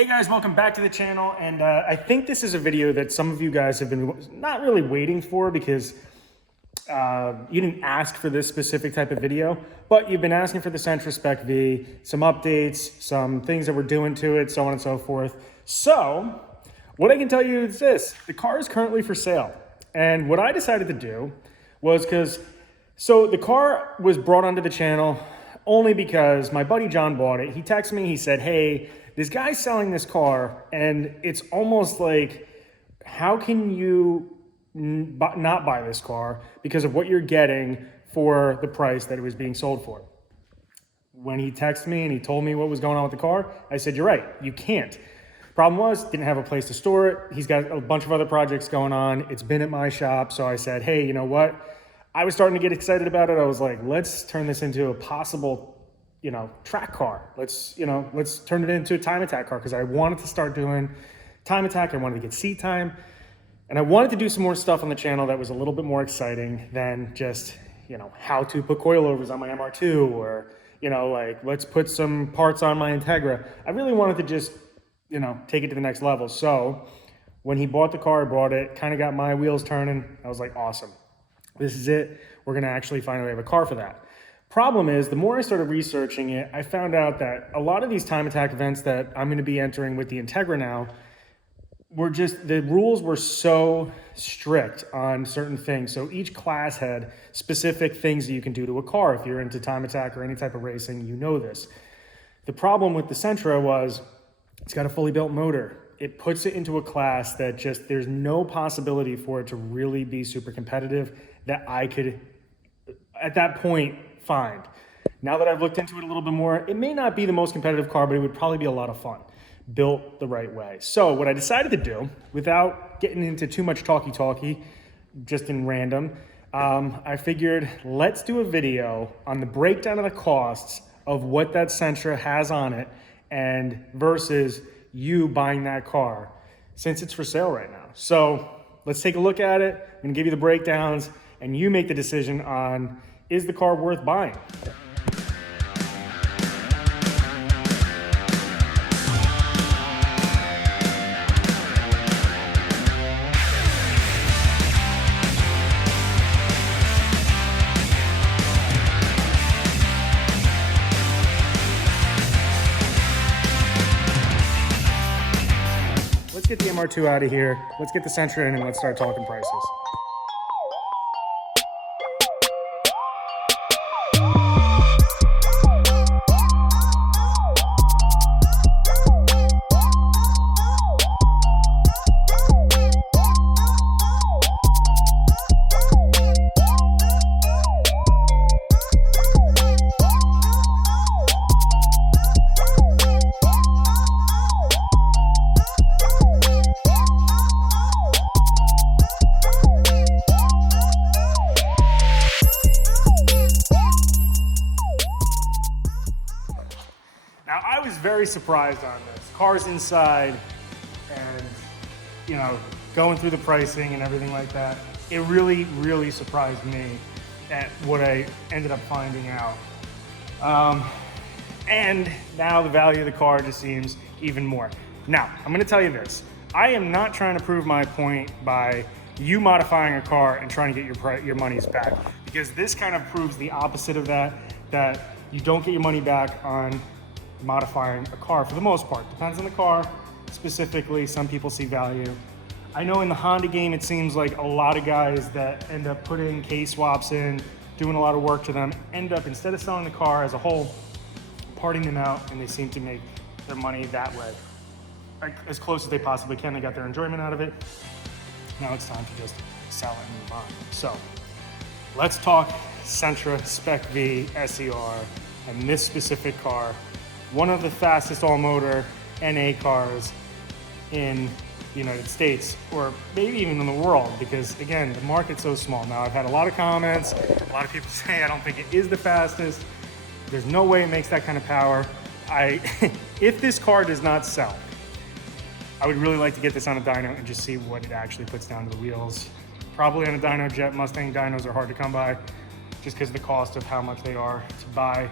Hey guys, welcome back to the channel. And I think this is a video that some of you guys have been not really waiting for because you didn't ask for this specific type of video, but you've been asking for the Sentra Spec V, some updates, some things that we're doing to it, so on and so forth. So what I can tell you is this: the car is currently for sale. And what I decided to do was so the car was brought onto the channel only because my buddy John bought it. He texted me, he said, hey, this guy's selling this car and it's almost like, how can you not buy this car because of what you're getting for the price that it was being sold for? When he texted me and he told me what was going on with the car, I said, you're right, you can't. Problem was, didn't have a place to store it. He's got a bunch of other projects going on. It's been at my shop. So I said, hey, you know what? I was starting to get excited about it. I was like, let's turn this into a possible, track car. Let's turn it into a time attack car, because I wanted to start doing time attack. I wanted to get seat time. And I wanted to do some more stuff on the channel that was a little bit more exciting than just, how to put coilovers on my MR2 or, let's put some parts on my Integra. I really wanted to just, take it to the next level. So when he bought the car, I bought it, kind of got my wheels turning. I was like, awesome. This is it. We're going to actually finally have a car for that. Problem is, the more I started researching it, I found out that a lot of these time attack events that I'm going to be entering with the Integra now the rules were so strict on certain things. So each class had specific things that you can do to a car. If you're into time attack or any type of racing, you know this. The problem with the Sentra was it's got a fully built motor. It puts it into a class that there's no possibility for it to really be super competitive that I could, at that point, find. Now that I've looked into it a little bit more, it may not be the most competitive car, but it would probably be a lot of fun, built the right way. So what I decided to do, without getting into too much talky, just in random, I figured let's do a video on the breakdown of the costs of what that Sentra has on it and versus you buying that car, since it's for sale right now. So let's take a look at it. I'm gonna give you the breakdowns and you make the decision on, is the car worth buying? Let's get the MR2 out of here. Let's get the Sentra in and let's start talking prices. Now, I was very surprised on this. Cars inside and, going through the pricing and everything like that. It really, really surprised me at what I ended up finding out. And now the value of the car just seems even more. Now, I'm gonna tell you this. I am not trying to prove my point by you modifying a car and trying to get your monies back, because this kind of proves the opposite of that you don't get your money back on modifying a car for the most part. Depends on the car specifically. Some people see value. I know in the Honda game, it seems like a lot of guys that end up putting K-swaps in, doing a lot of work to them, end up, instead of selling the car as a whole, parting them out, and they seem to make their money that way. Like, as close as they possibly can. They got their enjoyment out of it. Now it's time to just sell it and move on. So let's talk Sentra Spec V SER and this specific car. One of the fastest all-motor NA cars in the United States, or maybe even in the world, because again, the market's so small. Now, I've had a lot of comments. A lot of people say I don't think it is the fastest. There's no way it makes that kind of power. If this car does not sell, I would really like to get this on a dyno and just see what it actually puts down to the wheels. Probably on a dyno jet. Mustang dynos are hard to come by just because of the cost of how much they are to buy.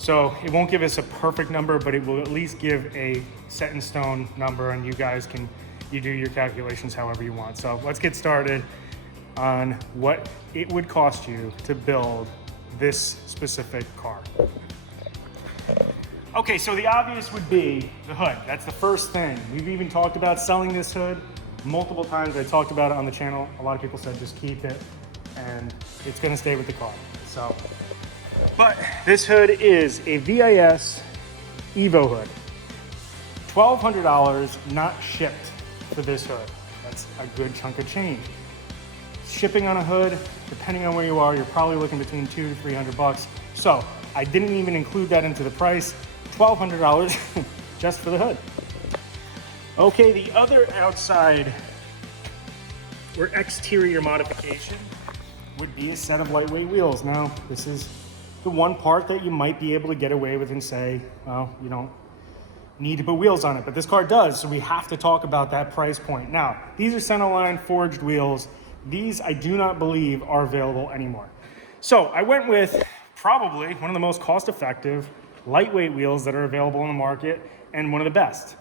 So it won't give us a perfect number, but it will at least give a set in stone number, and you guys can, you do your calculations however you want. So let's get started on what it would cost you to build this specific car. Okay, so the obvious would be the hood. That's the first thing. We've even talked about selling this hood multiple times. I talked about it on the channel. A lot of people said just keep it and it's gonna stay with the car. So, but this hood is a VIS Evo hood. $1,200 not shipped for this hood. That's a good chunk of change. Shipping on a hood, depending on where you are, you're probably looking between $200 to $300. So I didn't even include that into the price. $1,200 just for the hood. Okay, the other outside or exterior modification would be a set of lightweight wheels. Now, this is the one part that you might be able to get away with and say, well, you don't need to put wheels on it, but this car does, so we have to talk about that price point. Now, these are Centerline forged wheels. These I do not believe are available anymore. So I went with probably one of the most cost-effective lightweight wheels that are available in the market and one of the best.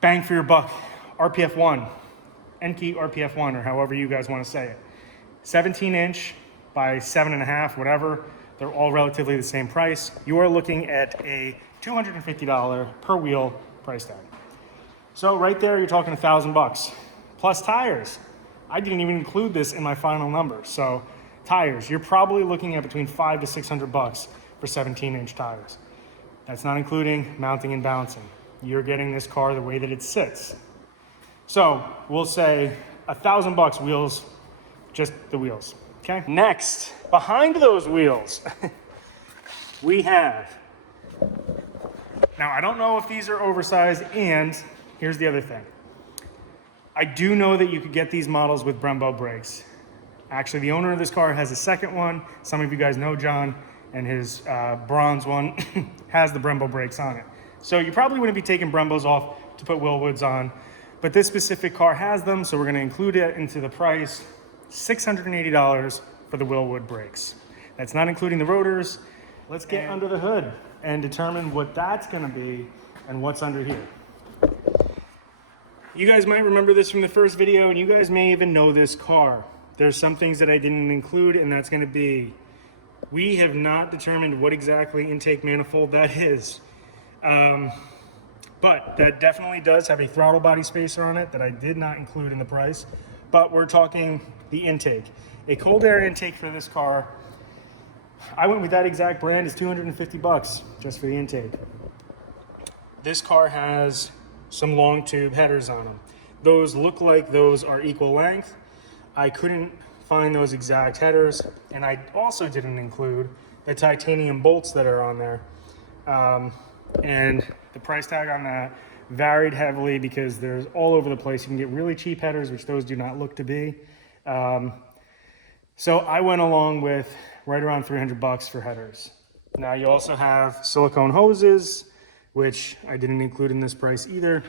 Bang for your buck, RPF 1, Enkei RPF 1, or however you guys want to say it. 17 inch by 7.5, whatever. They're all relatively the same price. You are looking at a $250 per wheel price tag. So right there, you're talking $1,000 plus tires. I didn't even include this in my final number. So tires, you're probably looking at between $500 to $600 for 17-inch tires. That's not including mounting and balancing. You're getting this car the way that it sits. So we'll say $1,000 wheels, just the wheels, okay? Next, behind those wheels, we have, now I don't know if these are oversized, and here's the other thing. I do know that you could get these models with Brembo brakes. Actually, the owner of this car has a second one. Some of you guys know John, and his bronze one has the Brembo brakes on it. So you probably wouldn't be taking Brembos off to put Willwoods on, but this specific car has them, so we're gonna include it into the price, $680 for the Willwood brakes. That's not including the rotors. Let's get under the hood and determine what that's gonna be and what's under here. You guys might remember this from the first video, and you guys may even know this car. There's some things that I didn't include, and that's gonna be, we have not determined what exactly intake manifold that is. But that definitely does have a throttle body spacer on it that I did not include in the price. But we're talking the intake. A cold air intake for this car, I went with that exact brand, is $250 just for the intake. This car has some long tube headers on them. Those look like those are equal length. I couldn't find those exact headers, and I also didn't include the titanium bolts that are on there. And the price tag on that varied heavily because there's all over the place. You can get really cheap headers, which those do not look to be. So I went along with right around $300 for headers. Now you also have silicone hoses, which I didn't include in this price either.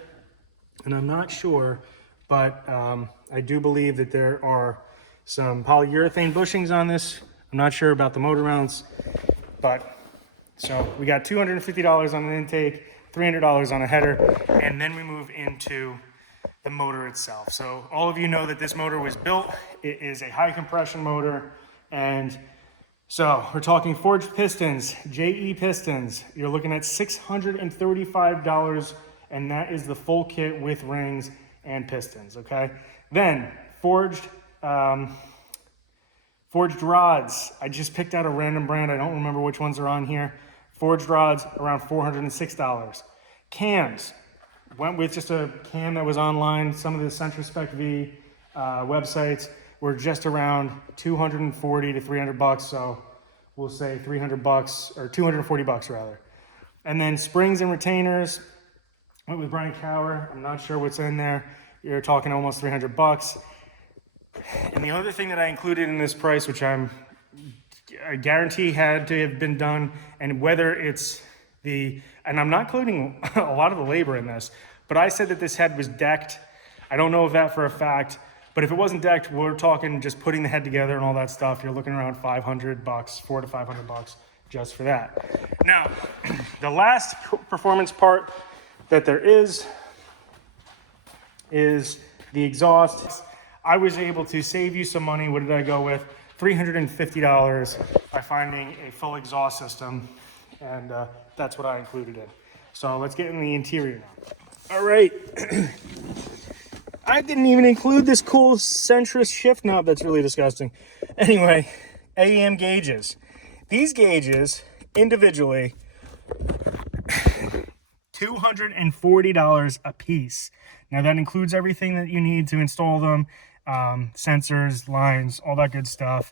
And I'm not sure, but I do believe that there are some polyurethane bushings on this. I'm not sure about the motor mounts, but so we got $250 on an intake, $300 on a header, and then we move into the motor itself. So all of you know that this motor was built. It is a high compression motor, and so we're talking forged pistons, JE pistons. You're looking at $635, and that is the full kit with rings and pistons, okay? Then forged rods. I just picked out a random brand. I don't remember which ones are on here. Forged rods, around $406. Cams, went with just a cam that was online. Some of the Sentra Spec V websites were just around $240 to $300, so we'll say $300 or $240 rather. And then springs and retainers, went with Brian Cower. I'm not sure what's in there. You're talking almost $300. And the other thing that I included in this price, which I guarantee had to have been done, and whether it's and I'm not including a lot of the labor in this, but I said that this head was decked. I don't know if that for a fact, but if it wasn't decked, we're talking just putting the head together and all that stuff. You're looking around $500, $400 to $500 just for that. Now, the last performance part that there is the exhaust. I was able to save you some money. What did I go with? $350 by finding a full exhaust system, and that's what I included in. So let's get in the interior now. All right. I didn't even include this cool Sentra shift knob. That's really disgusting. Anyway, AEM gauges. These gauges individually, $240 a piece. Now that includes everything that you need to install them, sensors, lines, all that good stuff.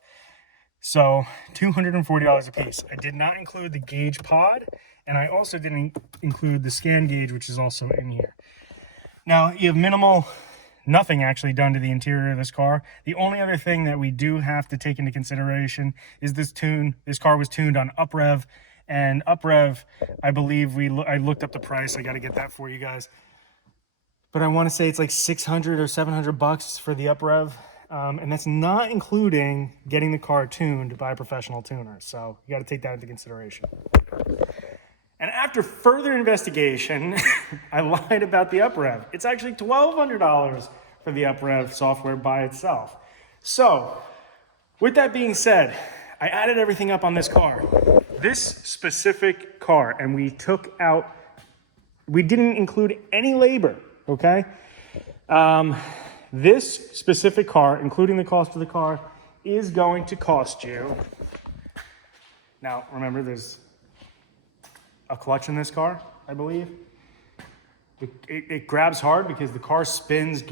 So $240 a piece. I did not include the gauge pod, and I also didn't include the scan gauge, which is also in here. Now you have nothing actually done to the interior of this car. The only other thing that we do have to take into consideration is this tune. This car was tuned on UpRev, and UpRev, I believe I looked up the price. I got to get that for you guys. But I want to say it's like 600 or 700 bucks for the UpRev. And that's not including getting the car tuned by a professional tuner. So you got to take that into consideration. And after further investigation, I lied about the UpRev. It's actually $1,200 for the UpRev software by itself. So with that being said, I added everything up on this car. This specific car, and we didn't include any labor, okay? This specific car, including the cost of the car, is going to cost you. Now, remember, there's a clutch in this car, I believe. It grabs hard because the car spins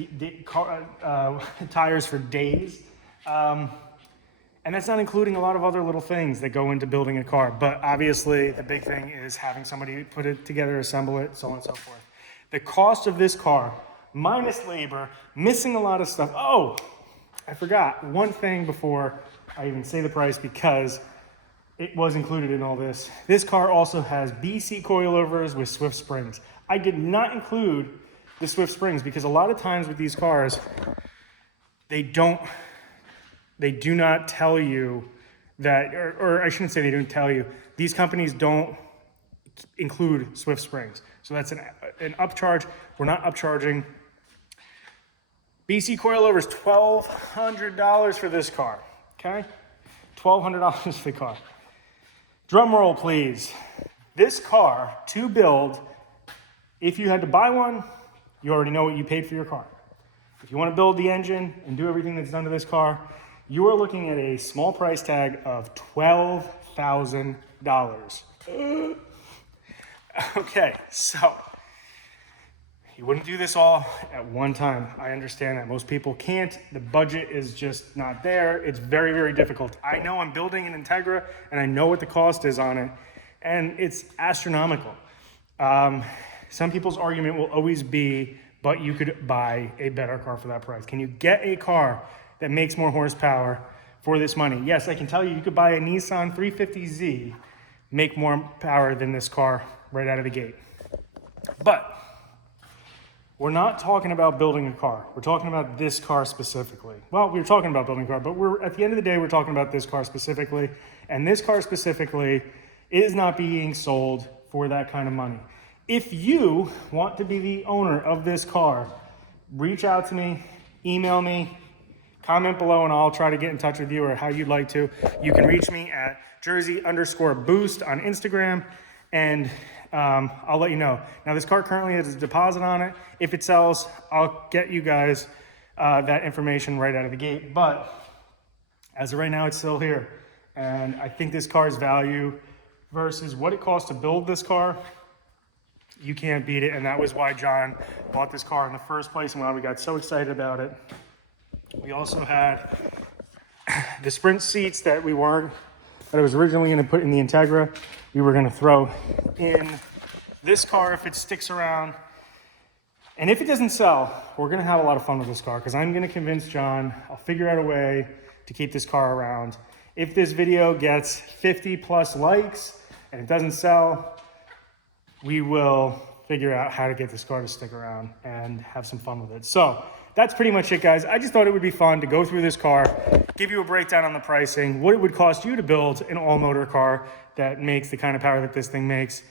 tires for days. And that's not including a lot of other little things that go into building a car. But obviously, the big thing is having somebody put it together, assemble it, so on and so forth. The cost of this car, minus labor, missing a lot of stuff. Oh, I forgot one thing before I even say the price, because it was included in all this. This car also has BC coilovers with Swift springs. I did not include the Swift springs because a lot of times with these cars, they do not tell you that, or I shouldn't say they don't tell you, these companies don't include Swift springs. So that's an upcharge. We're not upcharging. BC coilovers, $1,200 for this car, okay? $1,200 for the car. Drum roll, please. This car, to build, if you had to buy one, you already know what you paid for your car. If you want to build the engine and do everything that's done to this car, you are looking at a small price tag of $12,000. Okay, so you wouldn't do this all at one time. I understand that most people can't. The budget is just not there. It's very, very difficult. I know I'm building an Integra and I know what the cost is on it, and it's astronomical. Some people's argument will always be, but you could buy a better car for that price. Can you get a car that makes more horsepower for this money? Yes, I can tell you, you could buy a Nissan 350Z, make more power than this car right out of the gate. But we're not talking about building a car. We're talking about this car specifically. Well, we're talking about building a car, but at the end of the day, we're talking about this car specifically. And this car specifically is not being sold for that kind of money. If you want to be the owner of this car, reach out to me, email me, comment below, and I'll try to get in touch with you, or how you'd like to. You can reach me at Jersey_Boost on Instagram, and I'll let you know. Now, this car currently has a deposit on it. If it sells, I'll get you guys that information right out of the gate. But as of right now, it's still here. And I think this car's value versus what it costs to build this car, you can't beat it. And that was why John bought this car in the first place and why we got so excited about it. We also had the Sprint seats that I was originally going to put in the Integra. We were going to throw in this car if it sticks around. And if it doesn't sell, we're going to have a lot of fun with this car, because I'm going to convince John. I'll figure out a way to keep this car around. If this video gets 50 plus likes and it doesn't sell, we will figure out how to get this car to stick around and have some fun with it. So that's pretty much it, guys. I just thought it would be fun to go through this car, give you a breakdown on the pricing, what it would cost you to build an all-motor car that makes the kind of power that this thing makes.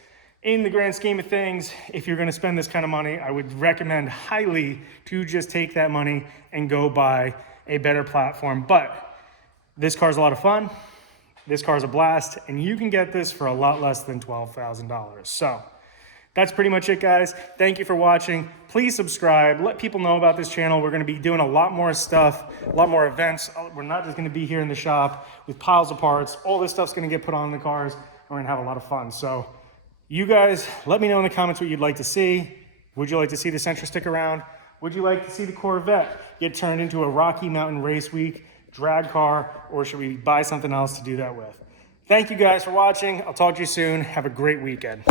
In the grand scheme of things, if you're gonna spend this kind of money, I would recommend highly to just take that money and go buy a better platform. But this car's a lot of fun. This car's a blast, and you can get this for a lot less than $12,000. So that's pretty much it, guys. Thank you for watching. Please subscribe. Let people know about this channel. We're going to be doing a lot more stuff, a lot more events. We're not just going to be here in the shop with piles of parts. All this stuff's going to get put on the cars. We're going to have a lot of fun. So you guys, let me know in the comments what you'd like to see. Would you like to see the Sentra stick around? Would you like to see the Corvette get turned into a Rocky Mountain Race Week drag car, or should we buy something else to do that with? Thank you guys for watching. I'll talk to you soon. Have a great weekend.